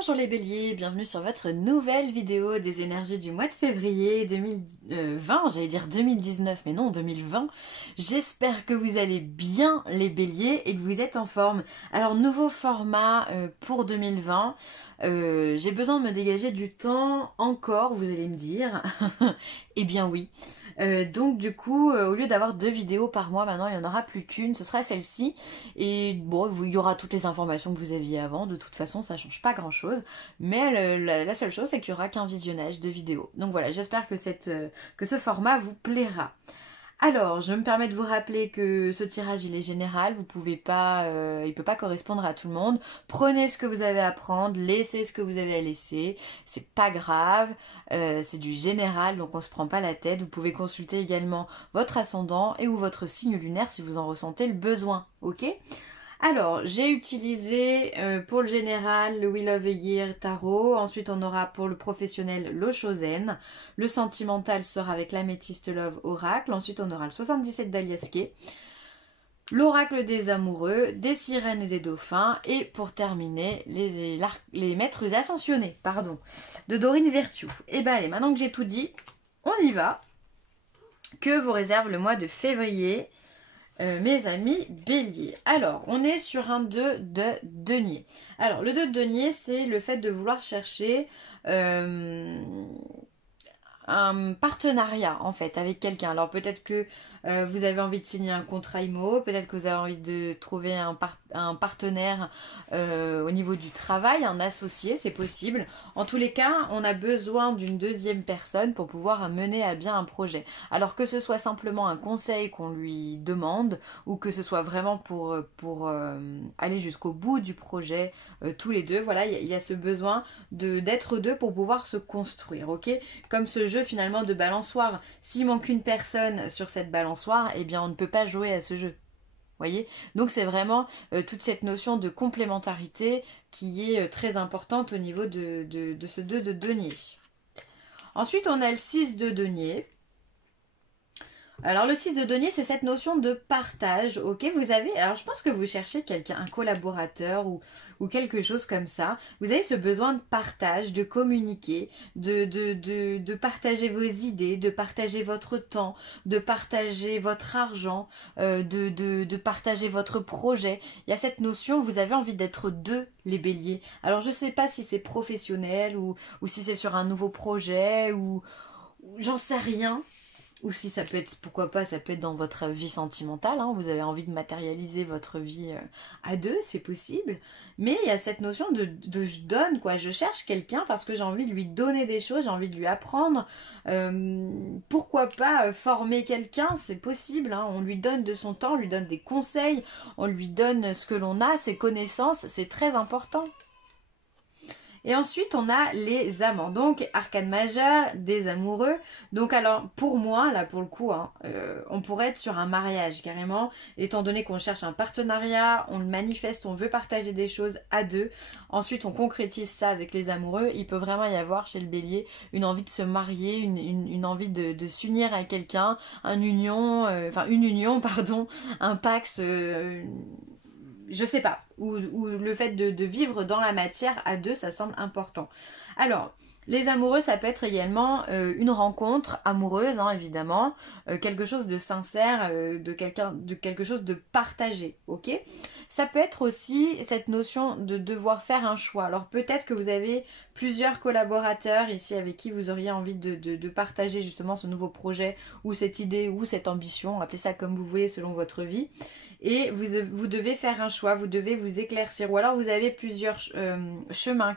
Bonjour les béliers, bienvenue sur votre nouvelle vidéo des énergies du mois de février 2020, j'allais dire 2019 mais non 2020. J'espère que vous allez bien les béliers et que vous êtes en forme. Alors nouveau format pour 2020, j'ai besoin de me dégager du temps encore, vous allez me dire. Eh bien oui. Donc du coup, au lieu d'avoir 2 vidéos par mois, maintenant il n'y en aura plus qu'une, ce sera celle-ci. Et bon, il y aura toutes les informations que vous aviez avant, de toute façon ça change pas grand-chose. Mais la seule chose c'est qu'il n'y aura qu'un visionnage de vidéos. Donc voilà, j'espère que ce format vous plaira. Alors, je me permets de vous rappeler que ce tirage il est général, vous pouvez pas, il peut pas correspondre à tout le monde. Prenez ce que vous avez à prendre, laissez ce que vous avez à laisser, c'est pas grave, c'est du général donc on se prend pas la tête. Vous pouvez consulter également votre ascendant et ou votre signe lunaire si vous en ressentez le besoin, ok? Alors, j'ai utilisé pour le général le Wheel of the Year Tarot. Ensuite, on aura pour le professionnel le Chosen. Le sentimental sera avec l'Améthyste Love Oracle. Ensuite, on aura le 77 d'Aliaské. L'oracle des amoureux, des sirènes et des dauphins. Et pour terminer, les maîtres ascensionnés, de Dorine Virtue. Et ben allez, maintenant que j'ai tout dit, on y va. Que vous réserve le mois de février mes amis béliers. Alors, on est sur un 2 de denier. Alors, le 2 de denier, c'est le fait de vouloir chercher un partenariat, en fait, avec quelqu'un. Alors, peut-être que vous avez envie de signer un contrat IMO, peut-être que vous avez envie de trouver un partenaire au niveau du travail, un associé, c'est possible. En tous les cas, on a besoin d'une deuxième personne pour pouvoir mener à bien un projet. Alors que ce soit simplement un conseil qu'on lui demande ou que ce soit vraiment pour aller jusqu'au bout du projet tous les deux, voilà, il y a ce besoin d'être deux pour pouvoir se construire, ok? Comme ce jeu finalement de balançoire, s'il manque une personne sur cette balançoire, eh bien on ne peut pas jouer à ce jeu. Voyez, donc c'est vraiment toute cette notion de complémentarité qui est très importante au niveau de ce 2 de denier. Ensuite, on a le 6 de denier. Alors le 6 de denier, c'est cette notion de partage, ok? Vous avez, alors je pense que vous cherchez quelqu'un, un collaborateur ou quelque chose comme ça. Vous avez ce besoin de partage, de communiquer, de partager vos idées, de partager votre temps, de partager votre argent, de partager votre projet. Il y a cette notion, vous avez envie d'être deux, les béliers. Alors je ne sais pas si c'est professionnel ou si c'est sur un nouveau projet ou j'en sais rien. Ou si ça peut être, pourquoi pas, ça peut être dans votre vie sentimentale, hein, vous avez envie de matérialiser votre vie à deux, c'est possible. Mais il y a cette notion de je donne, quoi, je cherche quelqu'un parce que j'ai envie de lui donner des choses, j'ai envie de lui apprendre. Pourquoi pas former quelqu'un, c'est possible, hein, on lui donne de son temps, on lui donne des conseils, on lui donne ce que l'on a, ses connaissances, c'est très important. Et ensuite, on a les amants. Donc, arcane majeure, des amoureux. Donc, alors, pour moi, là, pour le coup, hein, on pourrait être sur un mariage, carrément. Étant donné qu'on cherche un partenariat, on le manifeste, on veut partager des choses à deux. Ensuite, on concrétise ça avec les amoureux. Il peut vraiment y avoir, chez le bélier, une envie de se marier, une envie de s'unir à quelqu'un, une union, un pax... je sais pas, ou le fait de vivre dans la matière à deux, ça semble important. Alors, les amoureux, ça peut être également une rencontre amoureuse, hein, évidemment, quelque chose de sincère, de quelque chose de partagé, ok? Ça peut être aussi cette notion de devoir faire un choix. Alors peut-être que vous avez plusieurs collaborateurs ici avec qui vous auriez envie de partager justement ce nouveau projet ou cette idée ou cette ambition, appelez ça comme vous voulez selon votre vie. Et vous devez faire un choix, vous devez vous éclaircir. Ou alors vous avez plusieurs chemins,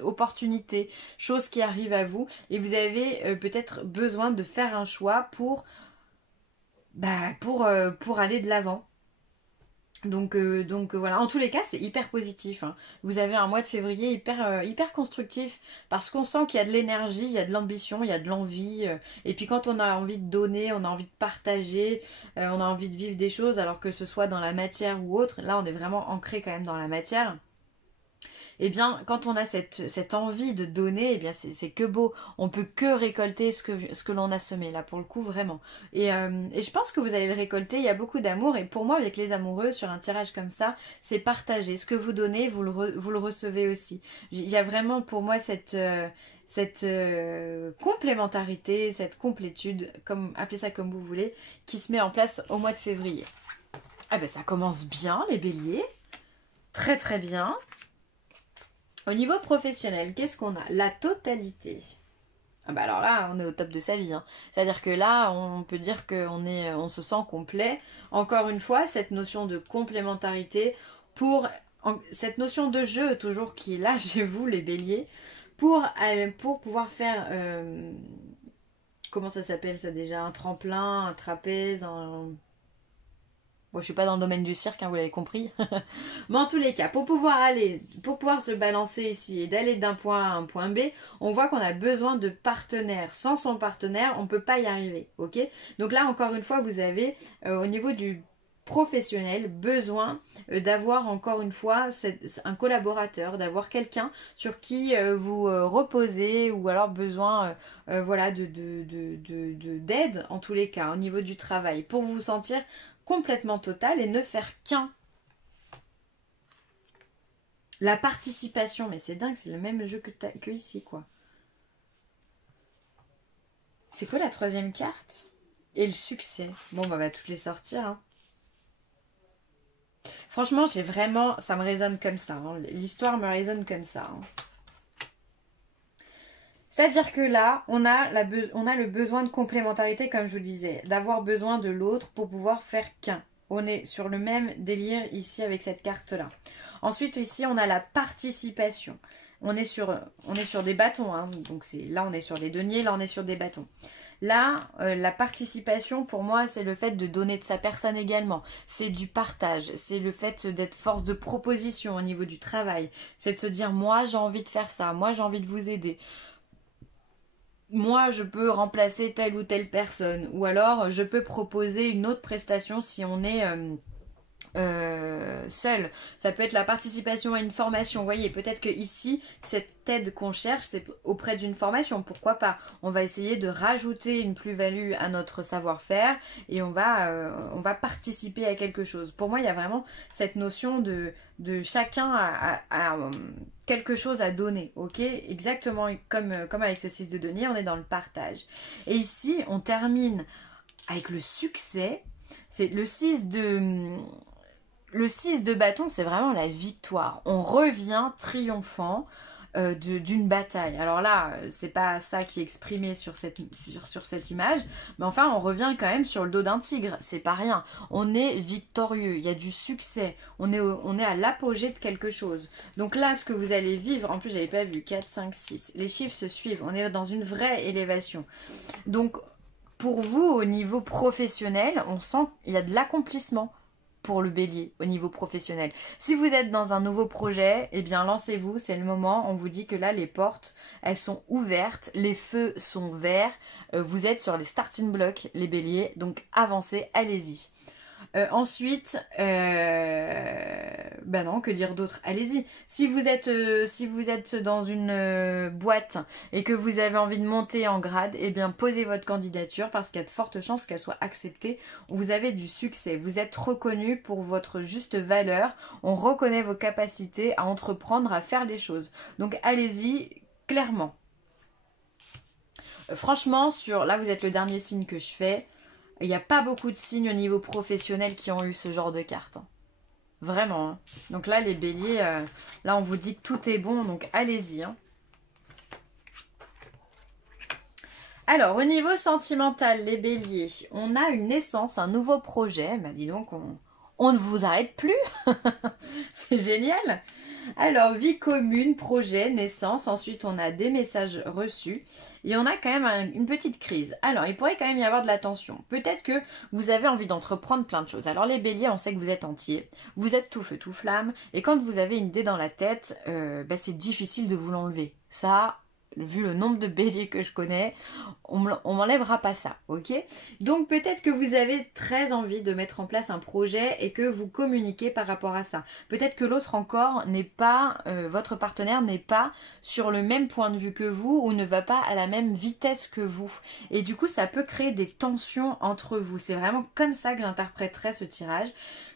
opportunités, choses qui arrivent à vous. Et vous avez peut-être besoin de faire un choix pour aller de l'avant. Donc voilà, en tous les cas c'est hyper positif, hein. Vous avez un mois de février hyper constructif parce qu'on sent qu'il y a de l'énergie, il y a de l'ambition, il y a de l'envie, et puis quand on a envie de donner, on a envie de partager, on a envie de vivre des choses, alors que ce soit dans la matière ou autre, là on est vraiment ancré quand même dans la matière. eh bien, quand on a cette envie de donner, eh bien, c'est que beau. On peut que récolter ce que l'on a semé, là, pour le coup, vraiment. Et je pense que vous allez le récolter. Il y a beaucoup d'amour. Et pour moi, avec les amoureux, sur un tirage comme ça, c'est partager. Ce que vous donnez, vous le recevez aussi. Il y a vraiment, pour moi, cette complémentarité, cette complétude, appelez ça comme vous voulez, qui se met en place au mois de février. Ah ben, ça commence bien, les béliers. Très, très bien. Au niveau professionnel, qu'est-ce qu'on a? La totalité. Ah bah alors là, on est au top de sa vie, hein. C'est-à-dire que là, on peut dire on se sent complet. Encore une fois, cette notion de complémentarité cette notion de jeu toujours qui est là chez vous, les béliers, pour pouvoir faire, comment ça s'appelle ça déjà? Un tremplin, un trapèze, Bon, je suis pas dans le domaine du cirque, hein, vous l'avez compris. Mais en tous les cas, pour pouvoir se balancer ici et d'aller d'un point A à un point B, on voit qu'on a besoin de partenaires. Sans son partenaire, on ne peut pas y arriver, ok? Donc là, encore une fois, vous avez, au niveau du professionnel, besoin d'avoir, encore une fois, un collaborateur, d'avoir quelqu'un sur qui vous reposez, ou alors besoin voilà, d'aide, en tous les cas, au niveau du travail, pour vous sentir complètement total et ne faire qu'un. La participation, mais c'est dingue, c'est le même jeu que ici, quoi. C'est quoi la troisième carte? Et le succès. Bon, bah, on va toutes les sortir, hein. Franchement, ça me résonne comme ça, hein. L'histoire me résonne comme ça, hein. C'est-à-dire que là, on a le besoin de complémentarité, comme je vous disais, d'avoir besoin de l'autre pour pouvoir faire qu'un. On est sur le même délire ici avec cette carte-là. Ensuite, ici, on a la participation. On est sur des bâtons, hein. Donc là, on est sur les deniers, là, on est sur des bâtons. Là, la participation, pour moi, c'est le fait de donner de sa personne également. C'est du partage. C'est le fait d'être force de proposition au niveau du travail. C'est de se dire, moi, j'ai envie de faire ça. Moi, j'ai envie de vous aider. Moi, je peux remplacer telle ou telle personne. Ou alors, je peux proposer une autre prestation si on est seul. Ça peut être la participation à une formation. Vous voyez, peut-être que ici, cette aide qu'on cherche, c'est auprès d'une formation. Pourquoi pas? On va essayer de rajouter une plus-value à notre savoir-faire et on va participer à quelque chose. Pour moi, il y a vraiment cette notion de chacun a quelque chose à donner, ok? Exactement comme avec ce 6 de denier, on est dans le partage. Et ici, on termine avec le succès. C'est le 6 de bâton, c'est vraiment la victoire. On revient triomphant d'une bataille. Alors là, c'est pas ça qui est exprimé sur cette image, mais enfin, on revient quand même sur le dos d'un tigre. C'est pas rien. On est victorieux, il y a du succès. On est à l'apogée de quelque chose. Donc là, ce que vous allez vivre, en plus, j'avais pas vu, 4, 5, 6. Les chiffres se suivent. On est dans une vraie élévation. Donc, pour vous, au niveau professionnel, on sent qu'il y a de l'accomplissement pour le bélier au niveau professionnel. Si vous êtes dans un nouveau projet, eh bien lancez-vous, c'est le moment. On vous dit que là, les portes, elles sont ouvertes, les feux sont verts. Vous êtes sur les starting blocks, les béliers, donc avancez, allez-y. Ensuite, ben non, que dire d'autre? Allez-y. Si vous êtes dans une boîte et que vous avez envie de monter en grade, eh bien posez votre candidature parce qu'il y a de fortes chances qu'elle soit acceptée. Vous avez du succès. Vous êtes reconnu pour votre juste valeur. On reconnaît vos capacités à entreprendre, à faire des choses. Donc allez-y, clairement. Franchement, là vous êtes le dernier signe que je fais. Il n'y a pas beaucoup de signes au niveau professionnel qui ont eu ce genre de carte. Hein. Vraiment. Hein. Donc là, les béliers, là, on vous dit que tout est bon. Donc allez-y. Hein. Alors, au niveau sentimental, les béliers, on a une naissance, un nouveau projet. Bah dis donc, on ne vous arrête plus. C'est génial. Alors, vie commune, projet, naissance. Ensuite, on a des messages reçus. Et on a quand même une petite crise. Alors, il pourrait quand même y avoir de la tension. Peut-être que vous avez envie d'entreprendre plein de choses. Alors, les béliers, on sait que vous êtes entiers. Vous êtes tout feu, tout flamme. Et quand vous avez une idée dans la tête, bah, c'est difficile de vous l'enlever. Ça, vu le nombre de béliers que je connais, on m'enlèvera pas ça, ok? Donc peut-être que vous avez très envie de mettre en place un projet et que vous communiquez par rapport à ça. Peut-être que l'autre encore n'est pas, votre partenaire n'est pas sur le même point de vue que vous ou ne va pas à la même vitesse que vous. Et du coup, ça peut créer des tensions entre vous. C'est vraiment comme ça que j'interpréterais ce tirage.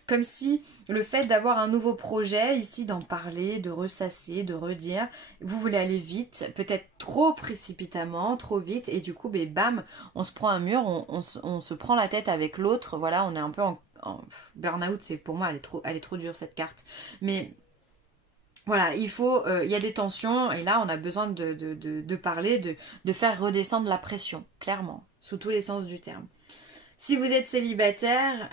Comme si le fait d'avoir un nouveau projet, ici d'en parler, de ressasser, de redire, vous voulez aller vite, peut-être trop précipitamment, trop vite, et du coup, bam, on se prend un mur, on se prend la tête avec l'autre, voilà, on est un peu en burn-out, c'est pour moi, elle est trop dure cette carte. Mais voilà, il y a des tensions, et là, on a besoin de parler, de faire redescendre la pression, clairement, sous tous les sens du terme. Si vous êtes célibataire,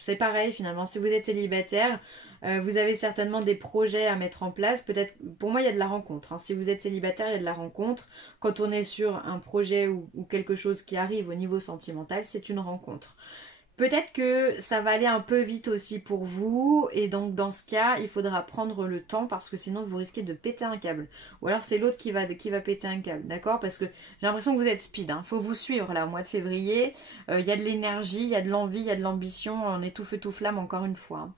c'est pareil finalement. Si vous êtes célibataire, vous avez certainement des projets à mettre en place. Peut-être, pour moi, il y a de la rencontre, hein. Si vous êtes célibataire, il y a de la rencontre. Quand on est sur un projet ou quelque chose qui arrive au niveau sentimental, c'est une rencontre. Peut-être que ça va aller un peu vite aussi pour vous et donc dans ce cas, il faudra prendre le temps parce que sinon vous risquez de péter un câble. Ou alors c'est l'autre qui va péter un câble, d'accord? Parce que j'ai l'impression que vous êtes speed, hein. Faut vous suivre là au mois de février. Il y a de l'énergie, il y a de l'envie, il y a de l'ambition. On est tout feu tout flamme encore une fois, hein.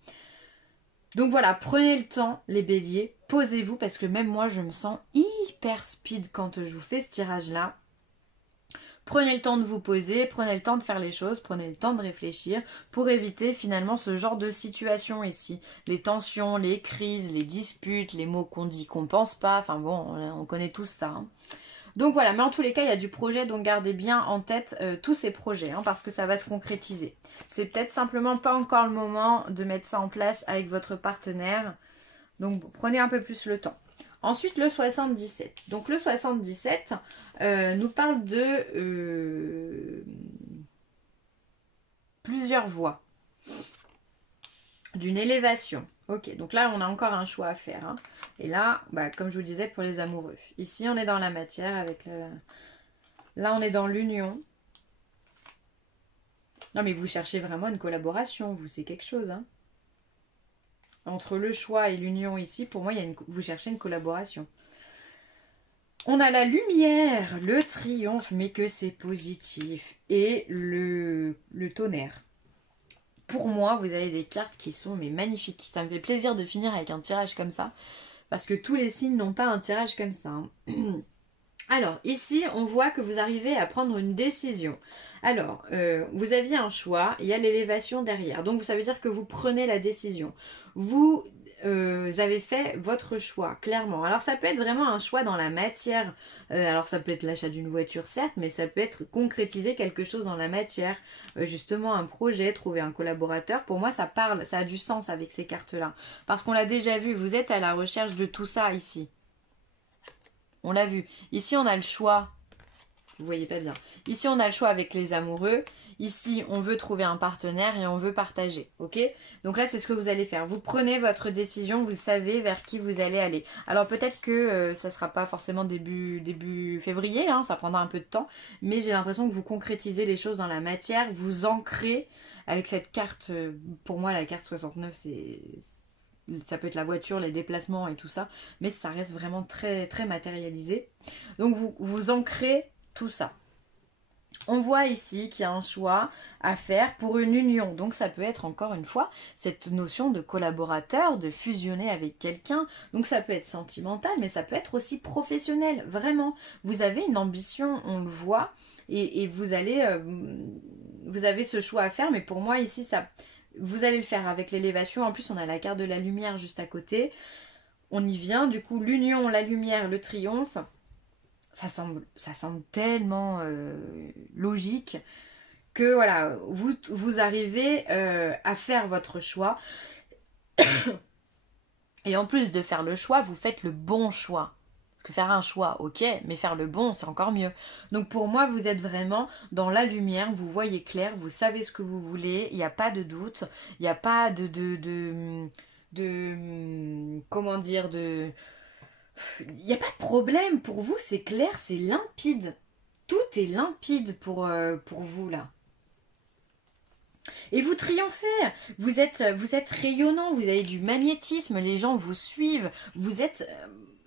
Donc voilà, prenez le temps les béliers, posez-vous parce que même moi je me sens hyper speed quand je vous fais ce tirage là. Prenez le temps de vous poser, prenez le temps de faire les choses, prenez le temps de réfléchir pour éviter finalement ce genre de situation ici. Les tensions, les crises, les disputes, les mots qu'on dit qu'on pense pas, enfin bon, on connaît tous ça, hein. Donc voilà, mais en tous les cas, il y a du projet, donc gardez bien en tête tous ces projets, hein, parce que ça va se concrétiser. C'est peut-être simplement pas encore le moment de mettre ça en place avec votre partenaire, donc prenez un peu plus le temps. Ensuite, le 77. Donc, le 77 nous parle de plusieurs voies. D'une élévation. Ok, donc là, on a encore un choix à faire, hein. Et là, comme je vous disais, pour les amoureux. Ici, on est dans la matière avec le... Là, on est dans l'union. Non, mais vous cherchez vraiment une collaboration. Vous, c'est quelque chose, hein. Entre le choix et l'union ici, pour moi, vous cherchez une collaboration. On a la lumière, le triomphe, mais que c'est positif. Et le tonnerre. Pour moi, vous avez des cartes qui sont magnifiques. Ça me fait plaisir de finir avec un tirage comme ça. Parce que tous les signes n'ont pas un tirage comme ça, hein. Alors, ici, on voit que vous arrivez à prendre une décision. Alors, vous aviez un choix, il y a l'élévation derrière. Donc, ça veut dire que vous prenez la décision. Vous avez fait votre choix, clairement. Alors, ça peut être vraiment un choix dans la matière. Alors, ça peut être l'achat d'une voiture, certes, mais ça peut être concrétiser quelque chose dans la matière. Justement, un projet, trouver un collaborateur. Pour moi, ça parle, ça a du sens avec ces cartes-là. Parce qu'on l'a déjà vu, vous êtes à la recherche de tout ça ici. On l'a vu. Ici, on a le choix. Vous voyez pas bien. Ici, on a le choix avec les amoureux. Ici, on veut trouver un partenaire et on veut partager. Ok? Donc là, c'est ce que vous allez faire. Vous prenez votre décision. Vous savez vers qui vous allez aller. Alors peut-être que ça ne sera pas forcément début février, hein, ça prendra un peu de temps. Mais j'ai l'impression que vous concrétisez les choses dans la matière. Vous ancrez avec cette carte. Pour moi, la carte 69, ça peut être la voiture, les déplacements et tout ça, mais ça reste vraiment très, très matérialisé. Donc vous ancrez tout ça. On voit ici qu'il y a un choix à faire pour une union. Donc ça peut être encore une fois cette notion de collaborateur, de fusionner avec quelqu'un. Donc ça peut être sentimental, mais ça peut être aussi professionnel. Vraiment, vous avez une ambition, on le voit, et vous avez ce choix à faire. Mais pour moi ici, vous allez le faire avec l'élévation. En plus, on a la carte de la lumière juste à côté. On y vient. Du coup, l'union, la lumière, le triomphe. Ça semble tellement logique que voilà, vous arrivez à faire votre choix. Et en plus de faire le choix, vous faites le bon choix. Parce que faire un choix, ok, mais faire le bon, c'est encore mieux. Donc pour moi, vous êtes vraiment dans la lumière, vous voyez clair, vous savez ce que vous voulez, il n'y a pas de doute, il n'y a pas comment dire, il n'y a pas de problème pour vous, c'est clair, c'est limpide. Tout est limpide pour vous là. Et vous triomphez, vous êtes rayonnant, vous avez du magnétisme, les gens vous suivent, vous êtes...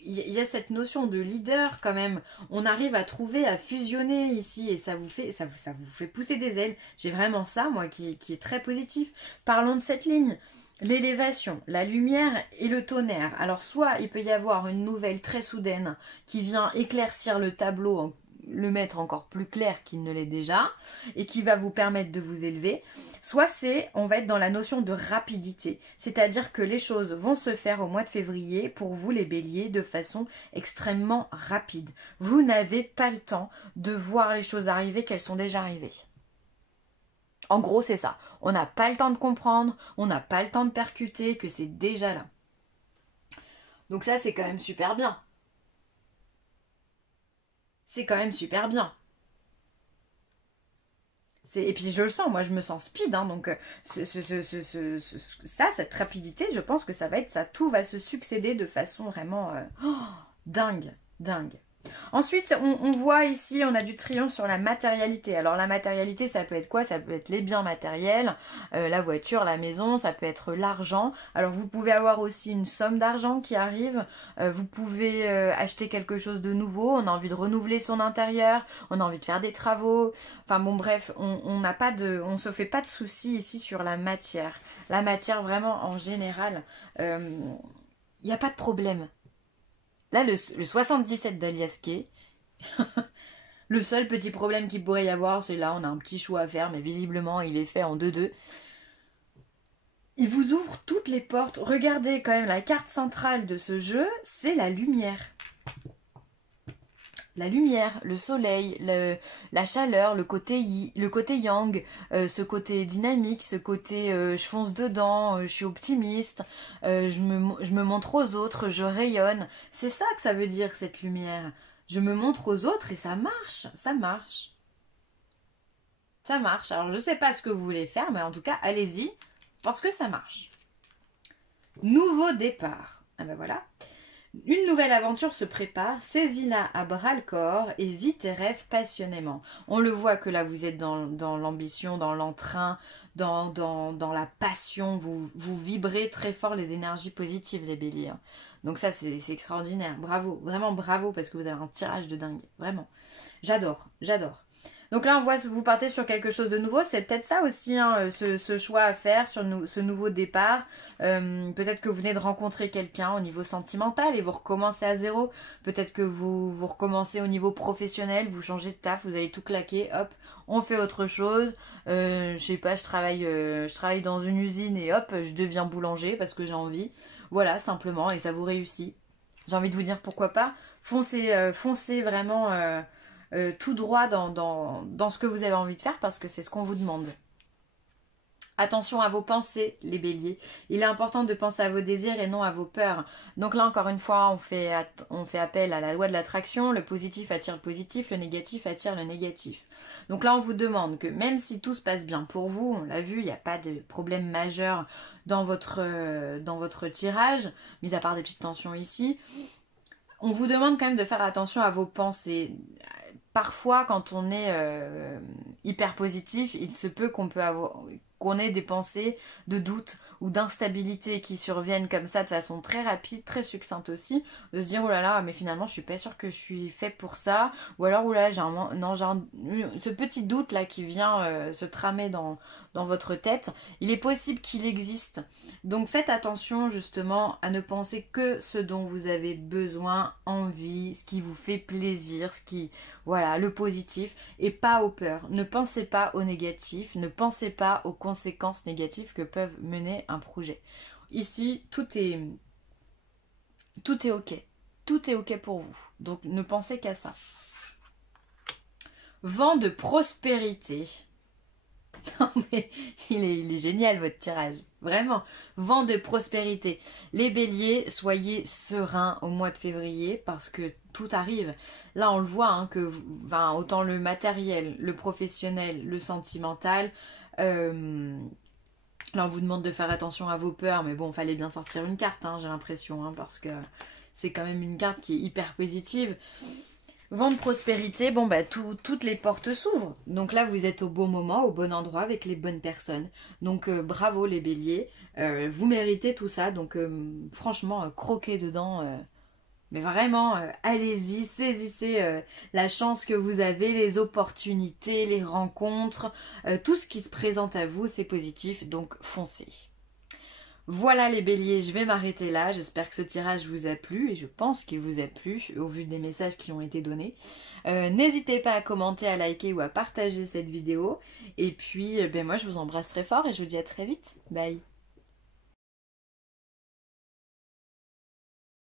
il y a cette notion de leader quand même. On arrive à trouver, à fusionner ici et ça vous fait pousser des ailes. J'ai vraiment ça, moi, qui est très positif. Parlons de cette ligne. L'élévation, la lumière et le tonnerre. Alors soit il peut y avoir une nouvelle très soudaine qui vient éclaircir le tableau, le mettre encore plus clair qu'il ne l'est déjà et qui va vous permettre de vous élever. Soit on va être dans la notion de rapidité, c'est-à-dire que les choses vont se faire au mois de février pour vous les béliers de façon extrêmement rapide. Vous n'avez pas le temps de voir les choses arriver qu'elles sont déjà arrivées. En gros, c'est ça. On n'a pas le temps de comprendre, on n'a pas le temps de percuter, que c'est déjà là. Donc ça, c'est quand même super bien. C'est quand même super bien. Et puis je le sens, moi je me sens speed, hein, donc cette rapidité, je pense que ça va être ça, tout va se succéder de façon vraiment dingue, dingue. Ensuite, on voit ici, on a du triomphe sur la matérialité. Alors la matérialité, ça peut être quoi? Ça peut être les biens matériels, la voiture, la maison, ça peut être l'argent. Alors vous pouvez avoir aussi une somme d'argent qui arrive. Vous pouvez acheter quelque chose de nouveau. On a envie de renouveler son intérieur. On a envie de faire des travaux. Enfin bon bref, on se fait pas de soucis ici sur la matière. La matière vraiment en général, il n'y a pas de problème. Là, le 77 d'Aliaské, le seul petit problème qu'il pourrait y avoir, c'est là, on a un petit choix à faire, mais visiblement, il est fait en 2-2. Il vous ouvre toutes les portes. Regardez quand même la carte centrale de ce jeu, c'est la lumière. La lumière, le soleil, la chaleur, le côté yang, ce côté dynamique, ce côté je fonce dedans, je suis optimiste, je me montre aux autres, je rayonne. C'est ça que ça veut dire cette lumière. Je me montre aux autres et ça marche, ça marche. Ça marche. Alors je ne sais pas ce que vous voulez faire, mais en tout cas allez-y, parce que ça marche. Nouveau départ. Ah ben voilà. Une nouvelle aventure se prépare, saisis-la à bras-le-corps et vis tes rêves passionnément. On le voit que là vous êtes dans l'ambition, dans l'entrain, dans la passion, vous vibrez très fort les énergies positives les béliers. Donc ça c'est extraordinaire, bravo, vraiment bravo parce que vous avez un tirage de dingue, vraiment. J'adore, j'adore. Donc là, on voit que vous partez sur quelque chose de nouveau. C'est peut-être ça aussi, hein, ce choix à faire sur ce nouveau départ. Peut-être que vous venez de rencontrer quelqu'un au niveau sentimental et vous recommencez à zéro. Peut-être que vous recommencez au niveau professionnel, vous changez de taf, vous avez tout claqué, hop, on fait autre chose. Je sais pas, je travaille dans une usine et hop, je deviens boulanger parce que j'ai envie. Voilà, simplement, et ça vous réussit. J'ai envie de vous dire pourquoi pas. Foncez vraiment... tout droit dans ce que vous avez envie de faire parce que c'est ce qu'on vous demande. Attention à vos pensées, les béliers. Il est important de penser à vos désirs et non à vos peurs. Donc là, encore une fois, on fait appel à la loi de l'attraction. Le positif attire le positif, le négatif attire le négatif. Donc là, on vous demande que même si tout se passe bien pour vous, on l'a vu, il n'y a pas de problème majeur dans votre tirage, mis à part des petites tensions ici, on vous demande quand même de faire attention à vos pensées. Parfois, quand on est hyper positif, il se peut qu'on ait des pensées de doute ou d'instabilité qui surviennent comme ça de façon très rapide, très succincte aussi, de se dire oh là là, mais finalement je suis pas sûre que je suis fait pour ça, ou alors oh là, ce petit doute là qui vient se tramer dans votre tête, il est possible qu'il existe. Donc faites attention justement à ne penser que ce dont vous avez besoin, envie, ce qui vous fait plaisir, voilà, le positif et pas aux peurs. Ne pensez pas au négatif, ne pensez pas aux conséquences négatives que peuvent mener un projet. Ici, tout est ok. Tout est ok pour vous. Donc ne pensez qu'à ça. Vent de prospérité. Non mais il est génial votre tirage, vraiment. Vent de prospérité. Les béliers, soyez sereins au mois de février parce que tout arrive. Là on le voit, hein, autant le matériel, le professionnel, le sentimental. Là on vous demande de faire attention à vos peurs, mais bon, fallait bien sortir une carte, hein, j'ai l'impression, hein, parce que c'est quand même une carte qui est hyper positive. Vent de prospérité, bon bah toutes les portes s'ouvrent. Donc là vous êtes au bon moment, au bon endroit avec les bonnes personnes. Donc bravo les béliers, vous méritez tout ça. Donc franchement croquez dedans Mais vraiment, allez-y, saisissez la chance que vous avez, les opportunités, les rencontres, tout ce qui se présente à vous, c'est positif, donc foncez. Voilà les béliers, je vais m'arrêter là. J'espère que ce tirage vous a plu et je pense qu'il vous a plu au vu des messages qui ont été donnés. N'hésitez pas à commenter, à liker ou à partager cette vidéo. Et puis, ben moi je vous embrasse très fort et je vous dis à très vite. Bye.